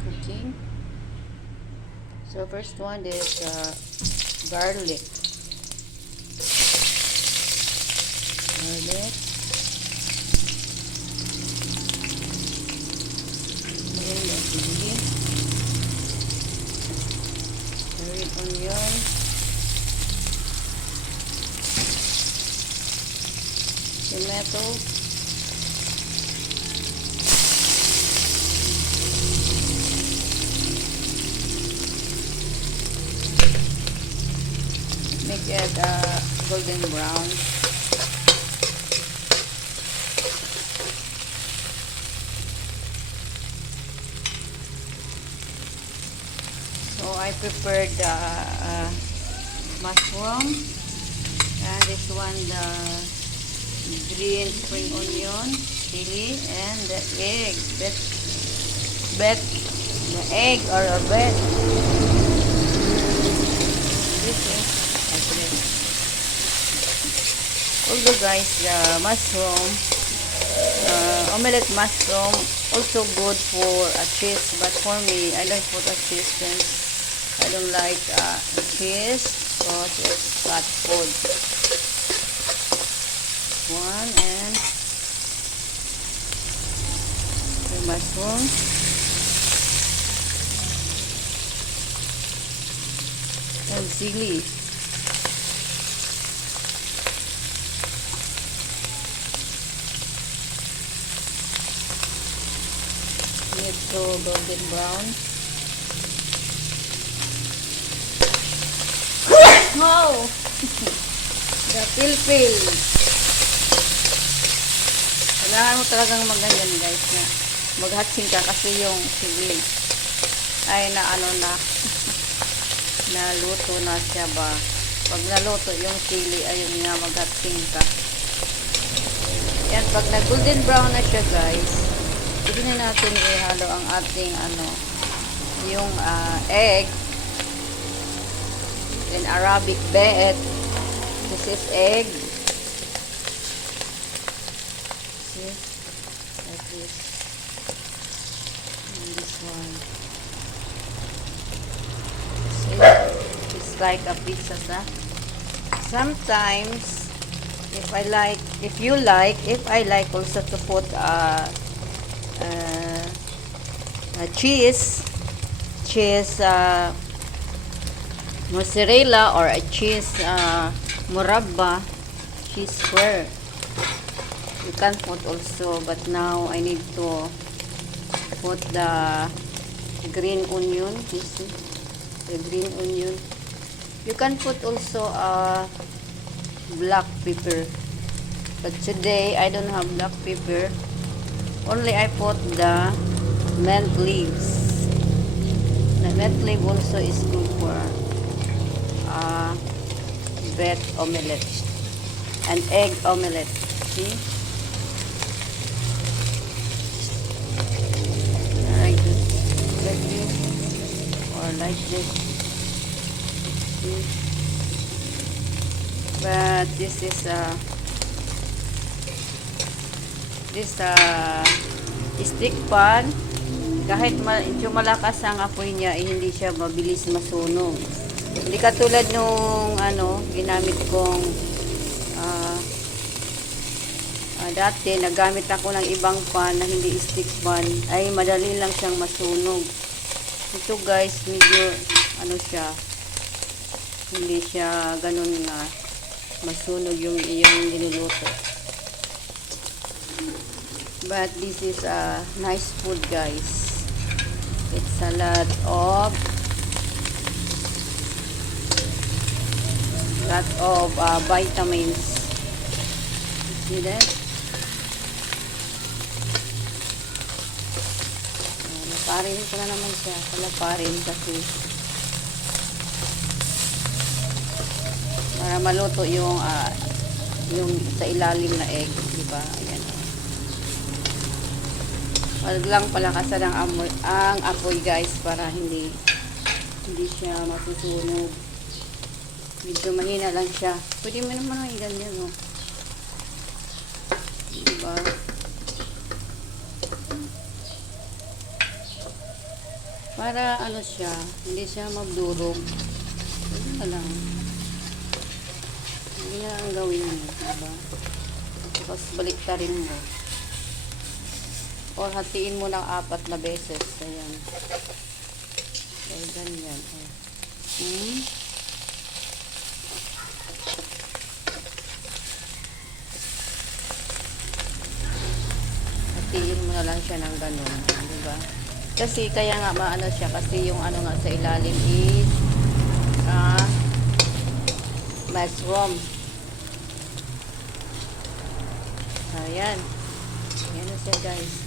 cooking. So first one is garlic. Garlic. Then the chili. Red onion. Tomato. Make it golden brown. So I prepared the mushroom, and this one the green spring onion, chili, and the egg. The egg or a bet. This is also guys, the mushroom, omelette mushroom, also good for a cheese, but for me, I don't put a cheese since I don't like cheese because it's fat food. One and the mushroom. And chili. Need to golden brown. Wow! The pilpil. Kailangan mo talagang magganyan guys na maghatsing ka kasi yung sili ay na ano na naluto na siya ba. Pag naluto yung chili, ayun nga, maghatsing ka. Yan, pag na golden brown na siya guys, pwede na natin ihalo ang ating yung egg. Then Arabic beet. This is egg. See? Like this. And this one. See? It's like a pizza, huh? Sometimes, if I like also to put cheese, mozzarella, or a cheese murabba, cheese square. You can put also, but now I need to put the green onion. You see, the green onion. You can put also black pepper, but today I don't have black pepper. Only I put the mint leaves. The mint leaf also is good for bread omelette and egg omelette. See? Like this, or like this. See? But this is stick pan. Kahit medyo malakas ang apoy niya, hindi siya mabilis masunog. Hindi katulad nung ginamit kong dati, nagamit ako ng ibang pan na hindi stick pan, ay madali lang siyang masunog. Ito guys, medyo siya, hindi siya ganun na masunog yung iyong niluluto. But this is a nice food guys. It's a lot of vitamins. See that? Palaparin ko na naman siya. Palaparin kasi para maluto yung sa ilalim na egg, di ba? Ayan. Wag lang palakasan ang apoy guys para hindi siya masusunog. Medyo mahina lang siya. Pwede mo naman ang ganyan, no? Diba? Para ano siya, hindi siya magdurog. Hindi na lang. Hindi na ang gawin mo, diba? Tapos baliktarin mo. Or hatiin mo ng 4 na beses. Ayan. So, ganyan. Hatiin mo na lang siya ng ganun. Diba? Kasi kaya nga maano siya. Kasi yung ano nga sa ilalim is mushroom. Ayan. Ayan na siya guys.